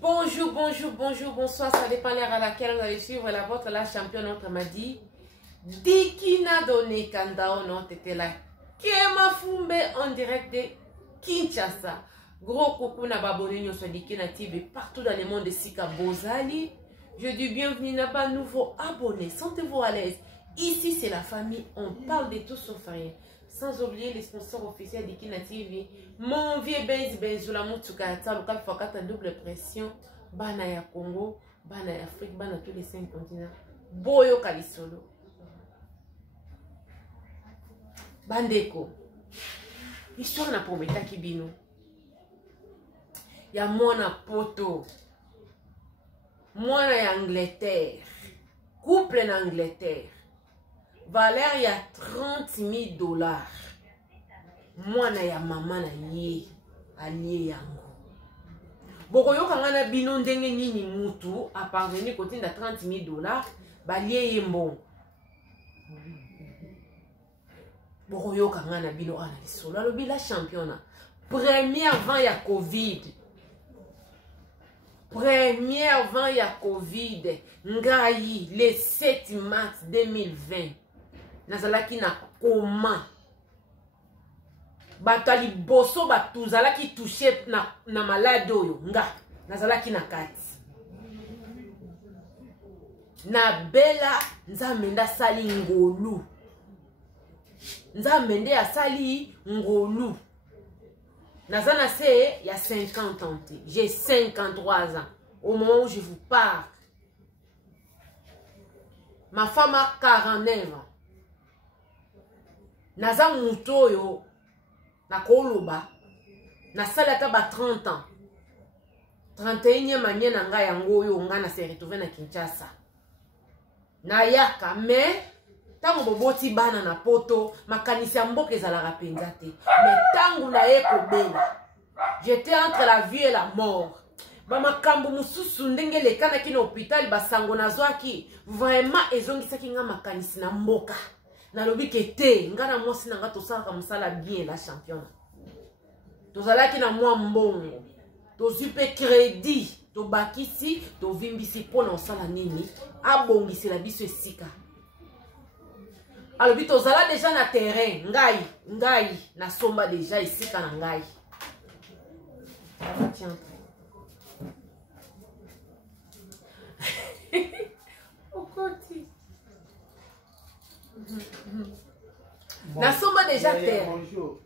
Bonjour, bonjour, bonjour, bonsoir, ça dépend l'heure à laquelle vous allez suivre la vôtre, la championne, notre m'a dit. Dikina donné Kandao, non, t'étais là. Kema Fumbe en direct de Kinshasa. Gros coucou na babone nyo so Dikina TV partout dans le monde de Sika Bozali. Je dis bienvenue na pas nouveau abonné, sentez-vous à l'aise. Ici c'est la famille, on parle de tout sauf rien. Sans oublier les sponsors officiels de Dikina TV. Mon vieux Benzi la Moutuka, le Fakata double pression. Bana ya Congo, Bana ya Afrique, Bana tous les 5 continents. Boyo Kalisolo. Bandeko. Histoire na prometa kibino. Ya mwana poto. Mwana ya Angleterre. Couple en Angleterre. Valeur ya $30,000. Mwana ya mama na ye. Alie yango. Boko yoka ngana bino ndenge nini mutu. A parvenir kotinda $30,000. Balie ye mbongo. Boko yoka ngana bino ana lisolo. Alobi la championnat. Première vent ya Covid. Première vent ya Covid. Ngai le 7 mars 2020. Nazalaki na koma. Batali boso batuzalaki touché na malade oyo. Nga. Nazalaki na kati. Na bela nzamenda sali ngolu. Nzamende ya sali ngolu. Nazana se il y a 50 ans. J'ai 53 ans. Au moment où je vous parle. Ma femme a 49 ans. Naza mutoyo. Na koloba. Na salata ba 30 ans. 31e année na nga yango yo nga na se retrouver na Kinshasa. Na yaka mais tango boboti bana na poto makanisi ya mboka ezalaka penza te. Mais tango na ye kobela. J'étais entre la vie et la mort. Ba makambo mususu ndenge lekana ki na hôpital basango nazwaki vraiment ezongisaki nga makanisi na mboka. Na lobi kete nga na mwasi na nga tosalaka musala bien la championne. Tozalaki na mwa mbongo. Tozupe crédit, to bakisi, to vimbisi pona osala nini, abongisi la biso esika. Alobi tozala déjà na terrain, ngai na somba déjà esika na ngai. Tiens. Okoti. Na somba déjà terrain. Bonjour.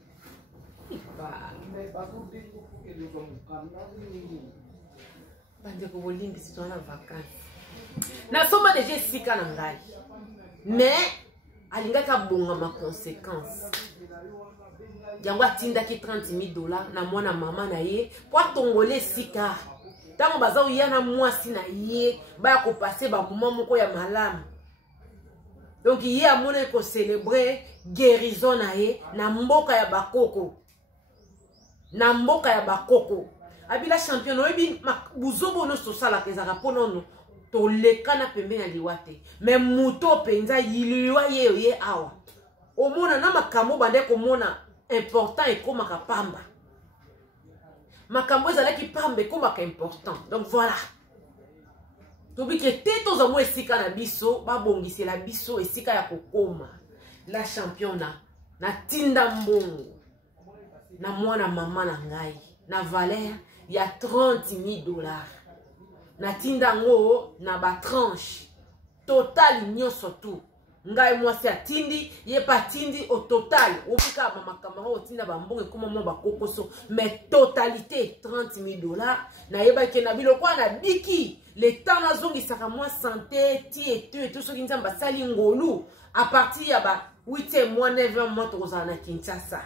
Bandeko bolingi si toza na vacances. Na soma deja esika na ngai. Mais alingaki abonga ma conséquence. Yango atindaki $30,000 na mwana mama na ye po atongole esika. Tango baza oya na mwasi na ye baya kopase ba moment moko ya malamu. Donc ye amona ko célébrer guérison na ye na mboka ya bakoko. Na mboka ya bakoko. Abila champion oyebi buzobo no sosala kezaka ponono to lekana pembe na liwate. Mais muto penza yiliwa ye awa. Omona na makambo bande komona important et komaka pamba. Makambo ezalaki pamba et komaka important. Donc voilà. Tobi ke teto za mo esika na biso babongisi la biso esika ya kokoma. La championnat na tinda mbongo. Na mwana mama na ngai. Na valeur ya $30,000. Na tinda ngo na ba tranche. Total nyonso tu. Ngai mwasi atindi, ye pa tindi au total. Obika mama kamara otinda ba mbongo ekoma mo ba kokoso. Mais totalité $30,000. Na yeba ke na biloko na biki. Le temps na zongi saka moi santé, ti et tout ce qui nzamba sali ngolu. À partir ya ba 8e mois 9e mois tokozala na Kinshasa.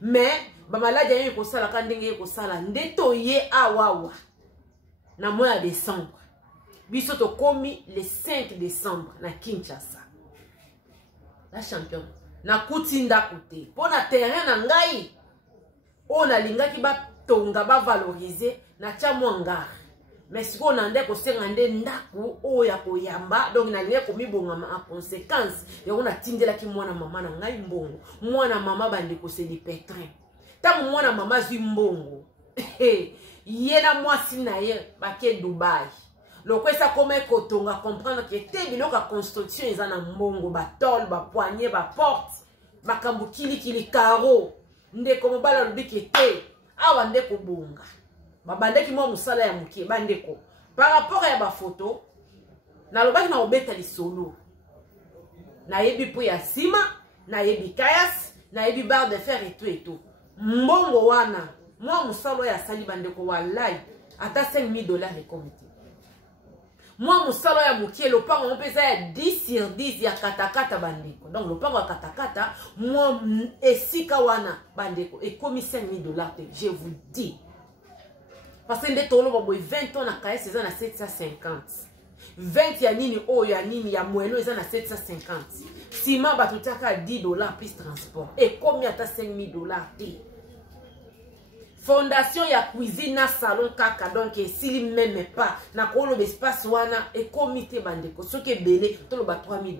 Mais ba malade ya ko sala ka ndenge ko sala ndeto ye awawa na mois ya décembre biso to komi le 5 décembre na Kinshasa la championne na kutinda kote pona terrain na ngai on a lingaki ba tonga ba valoriser na tia mwanga mais siko na ndeko senga nde ndaku oya koyamba donc na linga komi bongama en conséquence ya on a tindela ki mwana mama na ngai mbongo mwana mama bande ko se di pétrin tango mwana mama zwi mbongo yena mwasi na ye bake Dubai. Lokwesa kome kotonga comprendre que te biloko ya construction eza na mbongo ba tol ba poignée ba porte makambu kili karo ndeko mobala lobiki te awa ndeko bonga babandeki mwa musala ya mukie bandeko par rapport ya ba photo na lobaki na obeta lisolo na yebi po ya sima na yebi kayas na yebi barre de fer et tout mbongo wana mwa musala ya sali bandeko wallahi ata $5,000 ekomite moi musala ya mukie lopango mpeza ya 10 sur 10 ya katakata bandeko donc lopango ya katakata moi esika wana bandeko ekomi $5,000 te je vous dis parce que nde tolo boy 20 ans na kaya c'est na 750 20 ya nini oyo ya nini ya mwelo eza na 750 sima batutaka $10 plus transport ekomi ata $5,000 te fondation ya cuisine na salon kaka donc esili même pas na kolo espace wana et comité bandeko soki belé to ba $3,000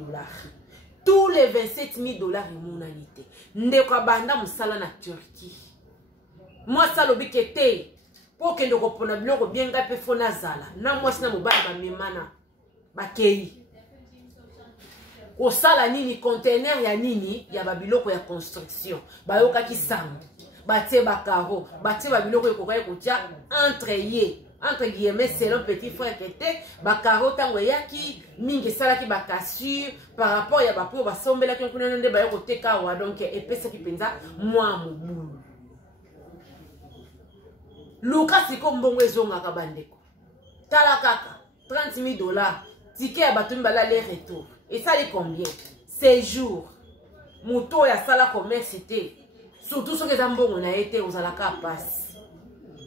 tous les $27,000 monalité ndeko banda musala na Turquie moi ça lobike te pour que ndoko pona biloko bien ngape fona zala na moi sina mobali ba memana bakei osala nini container ya nini ya babiloko ya construction bayoka ki sango batie bakaro batie babiloko ekokai kotia entre guillemets selon petit frère kete bakaro tango yaki mingi salaki bakassure par rapport ya bapo basombela ki kuna nde ba yoko teka wa donc epesa ki penza mwa mobulu luka siko mbongo ezonga ka bandeko tala kaka $30,000 ticket ya batumbi bala les retour et ça les combien séjour moto ya sala commerce te surtout ce que les ambons a été aux alaka passe.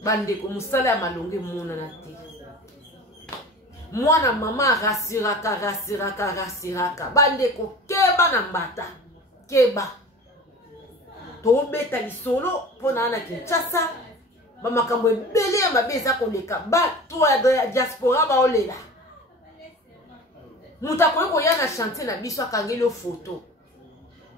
Bandeko musala ya malonge mona na te. Mwana mama rasiraka. Bandeko keba na mbata. Keba. To beta lisolo pona na Kinshasa. Ba makambo ebele ya mabeza koleka. Ba to ya diaspora ba olela. Mutako ko ya na chantier na biso akangeli photo.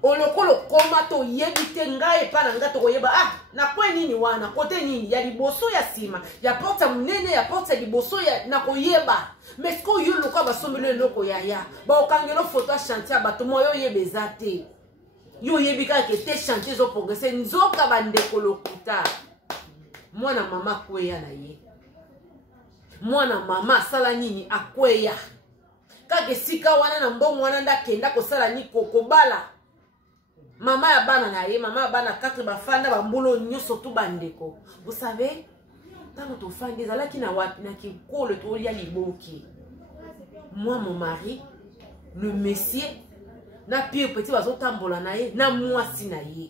Olokolo koma to yebite ngai pa na ngato koyeba na kwa nini wana kote nini ya liboso ya sima ya porta munene ya porta liboso ya na koyeba mais ko yo lokwa basombelo loko ya ba okangelo photo ya chantier bato moyo yebeza te yo yebika ke te chantier zo progresser nzoka bandeko lokuta mwana mama kweya na ye mwana mama sala nini akweya kage sika wana na mbongo wana ndakenda kosala ni kokobala Maman ya bana na ye, maman ya bana 4 bafanda bambolo nyoso tu bandeko. Vous savez, tango to fandi ezalaki na wapi na kikolo to lia liboki. Moi mon mari, le monsieur na pire petit bazo tambola na ye, na mwasi na ye.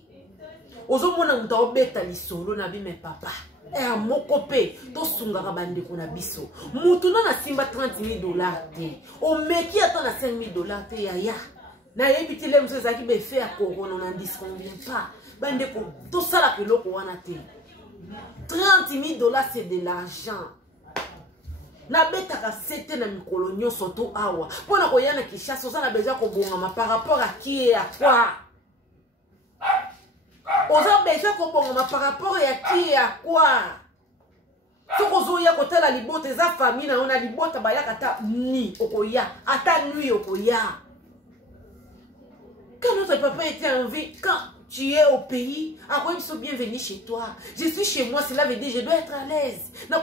Ozo mona muta obeta lisolo na bi me papa. A moko pe to sungaka bandeko na biso. Mutu na simba $30,000 te. O meki ata na $5,000 te ya. Na yebiti le mso zaki be fait à corona na disconvient pas bandeko tout ça la keloko wana te $30,000 c'est de l'argent na beta ka sete na mikolo nyoso to awa pona ko yana Kinshasa ça na besoin ko bongama par rapport à qui et à quoi oza besoin ko bongama par rapport à qui et à quoi soko zo ya kotala libota za famille na ona libota ba yakata ni okoya ata nuit okoya. Quand notre papa était en vie, quand tu es au pays, après ils sont bienvenus chez toi. Je suis chez moi, cela veut dire je dois être à l'aise. Na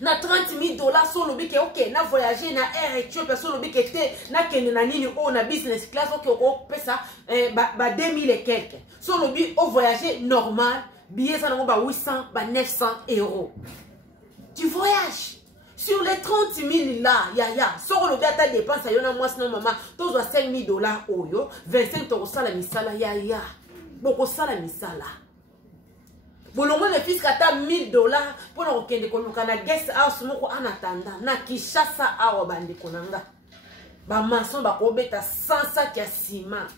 na $30,000 sur le bic ok, na voyager na air Ethiopia sur le bic était na kende na nini oh na business class ok on peut ça 2000 et quelques. Sur le bic au voyager normal, billet ça na 800 900 €. Tu voyages. Sur les 30,000 là, ya, sur le gars, tu dépenses, il y a moi, sinon maman, tu dois $5,000 oyo, 25 € ça la misala, ya. Beaucoup ça la misala. Bon, le fils qui a $1,000 pour nous kende konukana guest house moko en attendant, na Kinshasa awa bande konanga. Ba maçon ba kobeta 100 sacs ya ciment.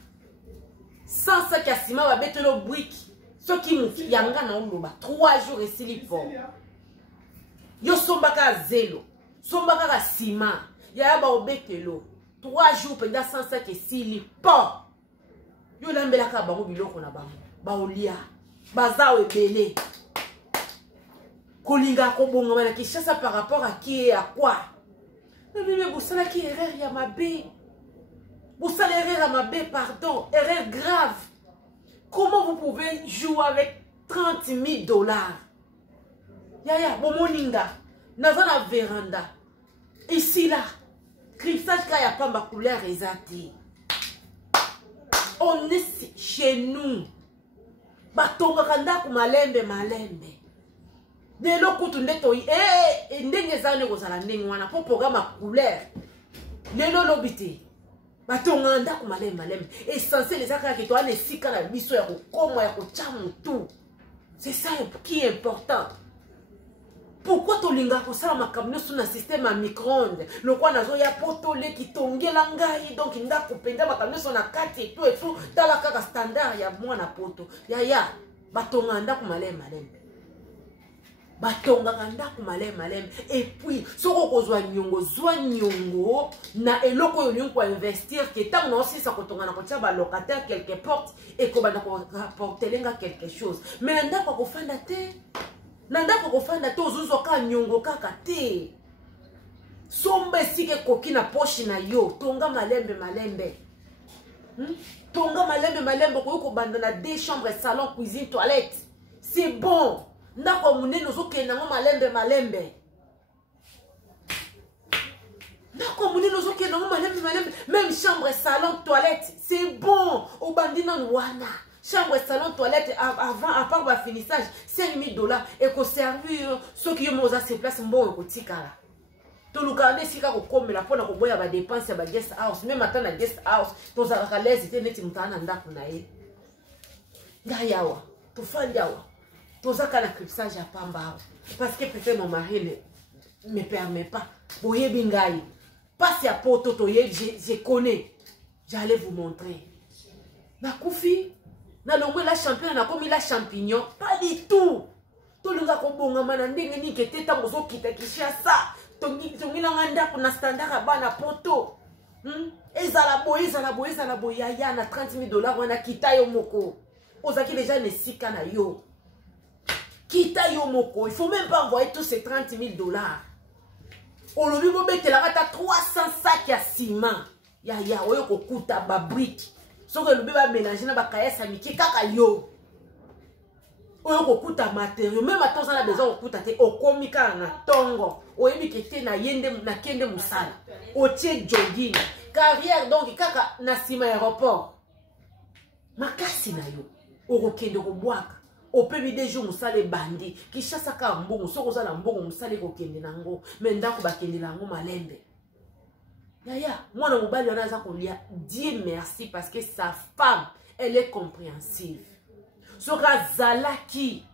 100 sacs ya ciment ba betelo brick. Ce qui nous yanga na oloba 3 jours et s'il faut. Yo sombaka zelo, sombaka ka ciment, ya ba obetelo 3 jours pendant 105 et s'il po. Yo lambela ka bango biloko na bango, ba olia. Bazao ebele. Kolinga kobongama na Kinshasa par rapport à qui et à quoi? Mais Boussala qui erreur ya mabe. Boussala erreur ya mabe, pardon. Erreur grave. Comment vous pouvez jouer avec 30 000 $? Yaya, bomoninga. Nazana véranda. Ici là. Clipsage kaya pamba couleur ezati. On est chez nous. Batonga kanda ku malembe. De l'autre ndeto ndenge zane ko sala ndenge wana po programme couleur. Lelo lobité. Batonga nda ku malembe. Essentiel les akaka ki to ane sika na biso ya kokoma ya kochamu tout. C'est ça qui est important. Pourquoi tu linga ko sala makamno sur un système à micro-ondes? Le quoi nazo ya poto le ki tongela ngai donc nda ko penda makamno sur na kati et tout dans la kaka standard ya mwana poto. Ya batonga nda ku malembe. Batonga kanda ku malembe et puis soko kozwa nyongo na eloko yo nyongo investir ke tant na aussi ça kotonga na kotia ba locataire quelque part et ko bana ko rapporter lenga quelque chose mais nda ko fanda te nanda ko fanda te ozuzo ka nyongo kaka te sombe sike koki na poche na yo tonga malembe tonga malembe ko banda na 2 chambres salon cuisine toilette c'est bon. Ndako munene ozokenda ngo malembe. Ndako munene ozokenda ngo malembe. Même chambre, salon, toilette, c'est bon. Au bandina wana. Chambre, salon, toilette avant à part le finissage, 5 000 $. Et qu'on servir ceux qui ont se place bon ko tikala. To lukande sika ko komela pona ko boya ba dépense ba guest house, même attendre na guest house, to za ka lezi te neti mutana ndako na ye. Ngayawa, to fandawa. Tozaka la clipsage à pamba. Parce que peut-être mon mari ne me permet pas. Boye bingaï. Passe à poto toye, je connais. J'allais vous montrer. Na koufi. Na longue la championne, na comme la champignon. Pas du tout. Tolunga ko bonga manandenge ni kete ta mozo kita kishasa. Tongi na nganda kuna standard ba na poto. Ezala boye ya na 30 000 $, wana kita yo moko. Ozaki déjà ne sika na yo. Kita yo moko, il faut même pas envoyer tous ces 30 000 $. On le veut mettre la rata 300 sacs à ciment. Ya oyo ko kuta ba brique. So que le bébé va mélanger na ba kaesa miki kaka yo. Oyo ko kuta matériaux, même à temps on a besoin ko kuta te okomika na tongo. Oyebi kete na yende na kende musala. Otie jogging. Carrière donc kaka na ciment aéroport. Makasi na yo. Okokende ko boaka. Au premier des jours, nous allons bandi. Qui chasse à Kambon, nous sommes à Lambon, nous allons au Kendenango. Mais nous allons au Kendenango malembe. Yaya, moi, dans mon bal, il y a un Dieu merci parce que sa femme, elle est compréhensive. Sera Zalaki.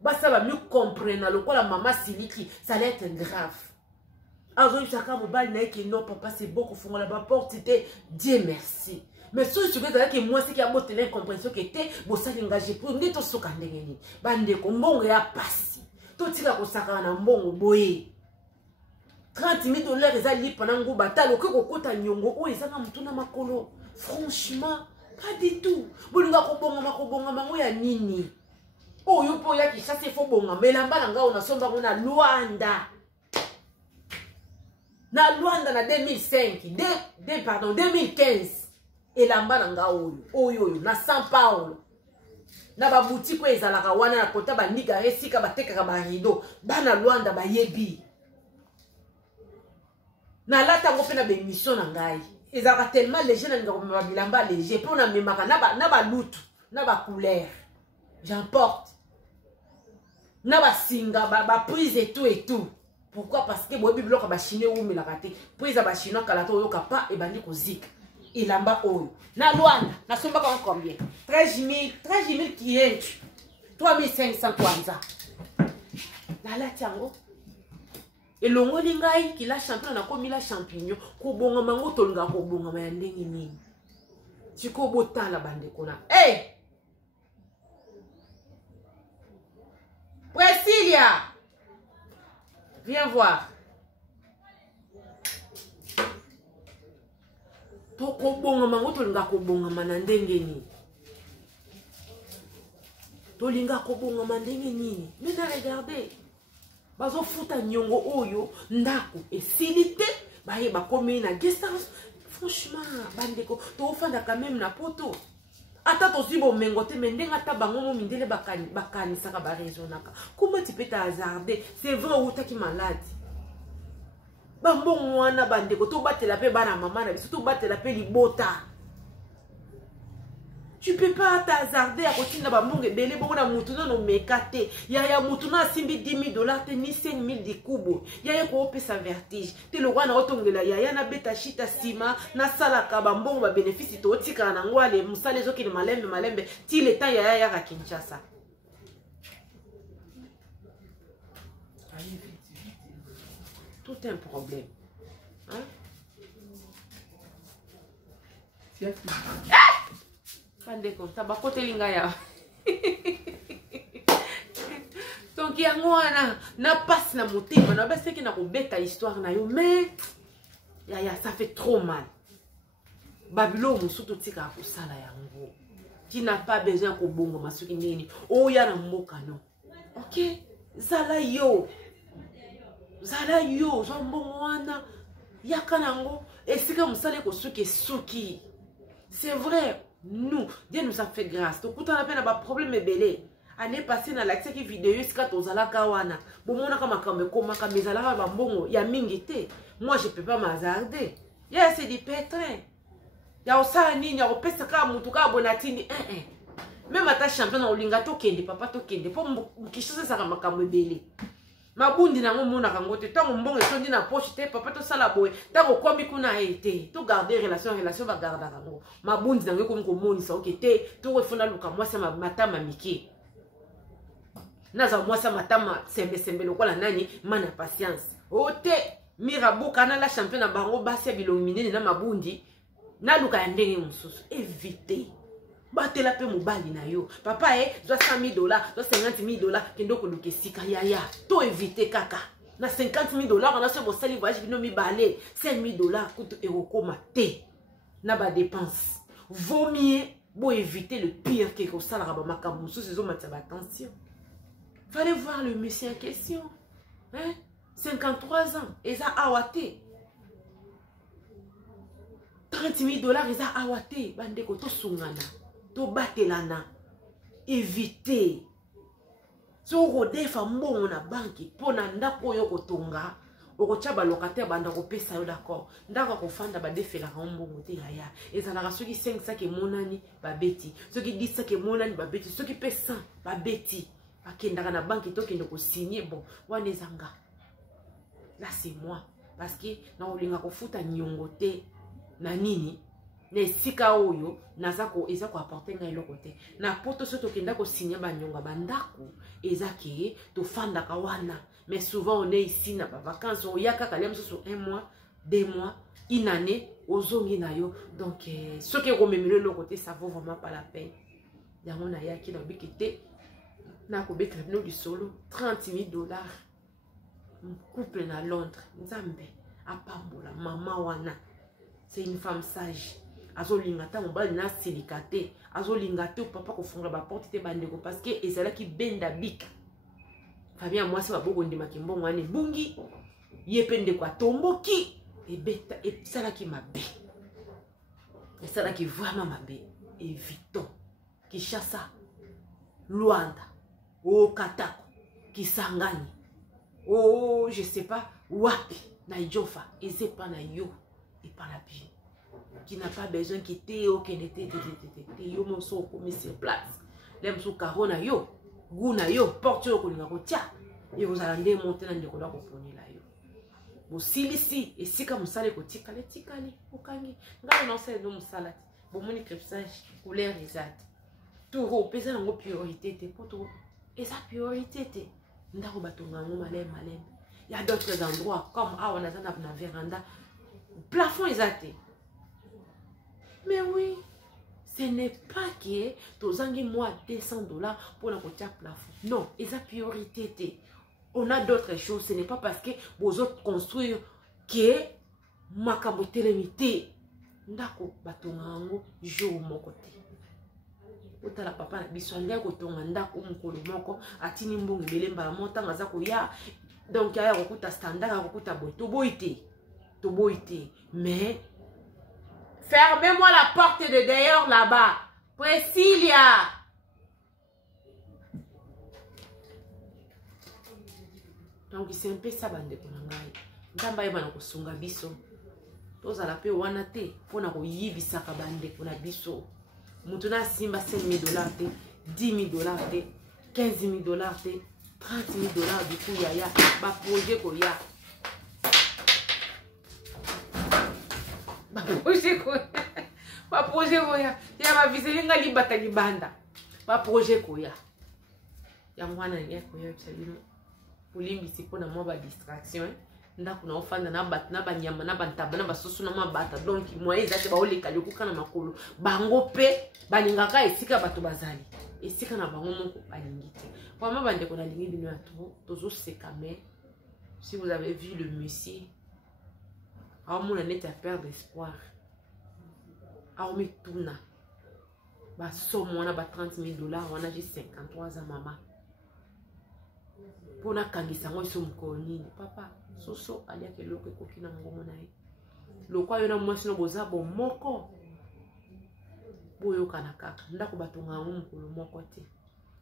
Bah, ça va mieux comprendre. Le quoi la maman Siliki, ça allait être grave. Alors, il y a un bal, non, papa, c'est beaucoup. Il faut la porte, c'était Dieu merci. Mais si tu veux que moi, c'est qu'il y a une incompréhension qui était, vous savez, engagé pour nous, tout ce qu'on a dit. Bande ko mbongo ya pasi. Tout tika ko saka na mbongo boye. 30 000 $, ezali pendant ngo batalo ko kota nyongo o ezanga mutuna makolo. Franchement, pas du tout. Bolinga ko bonga mango ya nini? Oh yo po ya ki chasse fo bonga melamba na ngao na somba na Luanda. Na Luanda na 2015. Et lamba nanga oyo na São Paulo na ba boutique ko ezalaka wana na kota ba niga resika ba tekaka ba rideau bana Luanda ba yebi na lata ngo pena be mission na ngai ezalaka tellement léger na ngako ba bilamba léger pona memaka na ba lutu na ba couleur j'emporte na ba singa ba prise et tout. Pourquoi? Parce que boyebi biloko ba chinois ou melaka te prise ba chinois kala to yoka pa e bandi ko zika. Il en bas haut. Na Luanda, na somba comme combien? 13 000 qui est 3500 kwanza. Na la tiango. Et longo lingai qui la champion na komi la champignon ko bonga mango tolunga ko bonga ma ndenge nini. Tiko bota la bande kona. Hey! Priscilla! Viens voir. Toko bonga mango tolinga ko bonga mana ndenge ni. tolinga kobonga mandenge nini. Mais regardez. Bazo futa nyongo oyo ndako esilite baye bakomi na distance. Franchement, bandeko to fanda quand même na poto. Ata to zibo mengote mendenga ta bango mo mindele bakani saka ba raisonnaka. Comment tu peux t'hasarder? C'est vrai ou ta ki malade. Bambon wana bandeko to batela pe bana mama na biso to batela pe libota. Tu peux pas t'hasarder à continuer na bambonge belé bongo na mutuna no mekate. Ya mutuna simbi 10 000 $ te ni 5 000 di kubo. Ya ko pesa vertige. Te lo wana otongela ya na beta shita sima na sala ka bambongo ba bénéfice to tika na ngwale musale zoki ni malembe ti le temps ya ka Kinshasa. Tout un problème. Hein? Bandeko, tabakote linga ya. Donc yango wana na passe na motema na basi ki na ko beta histoire na yo mais ya ça fait trop mal. Babilo musuto tika ko sala yango. Tu n'as pas besoin ko bongo masuki nini. O ya na mboka no. OK? Zala yo zombongo wana yaka nango esika musale ko suki. C'est vrai. Nous, Dieu nous a fait grâce. Donc, quand on a fait un problème belé, année passée dans l'accès qui vidéo, c'est quand on a la kawana. Bon, on a comme mes alara bambongo, ya mingité. Moi, je peux pas m'hasarder. Ya c'est du pétrin. Ya osa nini, ya opesa ka mutuka bonatini. Même à ta champion na olinga to kende, papa to kende. Po mkishose sa makambo belé. Mabundi na ngomona kangote tango mbongo etondi na poche te papa to sala boye tango komi kuna ete to garder relation ba garda kango mabundi na ngeko mkomoni sa okete to refona luka mwasa matama miki naza mwasa matama sembe lokola nani mana patience ote mirabu kana la champion na bango basi bilomine na mabundi na luka ya ndenge mususu éviter batela pe mobali na yo papa doit 100 000 $, doit 50 000 $, kendo ko luke sika ya to éviter kaka na 50 000 $, on a ce bosali voyage bino mi balé 5 000 $ coûte eurokoma te na ba dépense vaut mieux bo éviter le pire que ko sala ba makambo sous ces hommes attention. Fallait voir le monsieur en question, hein, 53 ans et ça awate 30 000 $, et ça awate bande ko to sungana to batelana éviter so rodefa mbongo na banki pona ndako yo kotonga okochaba locataire banda ko pesa yo d'accord ndako ko fanda ba defela mbongo te yaya ezalaka soki 5 sac e monani ba beti soki 10 sac e monani ba beti soki pesa ba beti akendaka na banki to kende ko signer bon wana ezanga là c'est moi parce que na olinga ko futa nyongo te na nini na esika oyo nazako ezako apporter ngai lokote na poto soto kenda ko signer ba nyonga bandako ezaki to fanda ka wana mais souvent on est ici na ba vacances on yaka kalem sur 1 mois 2 mois une année ozongi na yo donc ce qui rememile lokote ça vaut vraiment pas la peine yango na yaki na bikete na ko beka no du solo 30 000 $. Couple na Londres nzambe apambola mama wana c'est une femme sage azolingata mobali na silikate azolingate papa ko funga ba porte te bandeko parce que ezala ki benda bika Fabien moi c'est ba bogo ndima ki mbongo ane bungi yepende kwa tomboki e beta e sala ki mabe e sala ki vraiment mabe évitons Kinshasa Luanda o Katako Kisangani oh je sais pas wapi na Idjofa eze pa na yo et pas la vie qui n'a pas besoin qui te aucun été yo mon so comme sur place l'aime sous carona yo guna yo porte yo ko linga ko tia et vous allez monter dans ndeko la ko poni la yo bo silisi et sika musale ko tikale okangi ngalo non c'est no musala bo moni crepsage couleur exact tout ro pesa ngo priorité te poto et sa priorité te ndako batonga ngo malem il y a d'autres endroits comme on a na véranda plafond exact. Mais oui, ce n'est pas que tu as moi 200 $ pour le côté plafond. Non, et sa priorité. On a d'autres choses. Ce n'est pas parce que vous autres construire que ma caboté limité. Ndako batongango jour mon côté. otala papa na biso alingi kotonga ndako mokolo moko atini mbongo ebele mbala montanga aza koya donc aya kokuta standard akokuta boye toboyi te mais fermez-moi la porte de dehors là-bas Priscilla. Donc c'est un peu ça bande ko ngai ndamba yeba na kosunga biso tozala pe wana te pona ko yibisaka bande ko na biso mutu na simba $5,000 te $10,000 te $15,000 te $30,000 du coup yaya ba projet ko ya ba projet ko ya ba vise nga libata libanda ba projet ko ya mwana nge ko ya sabino polimbisi pona mo ba distraction ndako na ofanda na bat na banyama na bantaba na basusu na mabata donc moi ezate ba oleka likuka na makolo bango pe balingaka esika bato bazali esika na bango moko balingi te vraiment bande ko na lingi bino ya trop tozo seka mais si vous avez vu le monsieur a mon net à perdre espoir a me tuna ba somme wana ba $30,000 wana j'ai 53 ans maman pona kangisa ngo iso mukolo nini papa soso alia ke loko ekoki na ngongo na ye lokwa yo na mwasi no boza bo moko boyo kana kaka ndako batonga ngo mukolo moko te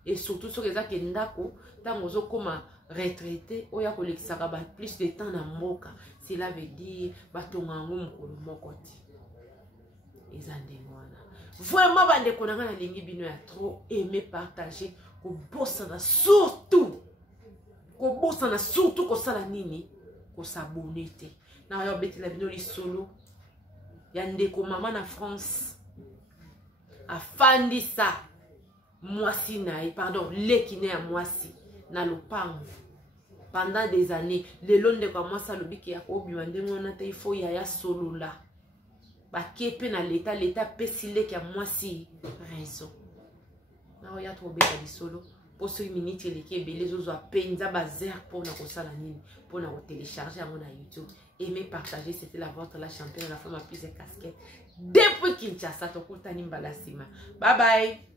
et surtout soki ezaki ndako ntango ozokoma retraité oya kolekisaka ba plus de temps na mboka cela veut dire batonga ngo mukolo moko te eza ndenge wana vraiment bandeko na nga nalingi bino ya trop aimer partager kobosana surtout kosala nini kosabone te na yo betela bino lisolo ya ndeko mama na France afandisa mwasi na ye pardon leki ne ya mwasi na lopango pendant des années lelo ndeko ya mwasi alobiki ya kobima ndenge wana te ifo yaya solola bakepe na leta pesi leki ya mwasi raison na yo ya tobeta lisolo pour ce minute eleki ebele ezozwa penza bazer mpona kosala nini mpona kotélécharger yango na YouTube. Aimez partager, c'était la vôtre, la championne, la femme à plusieurs casquettes depuis Kinshasa tokutani mbala sima. Bye bye.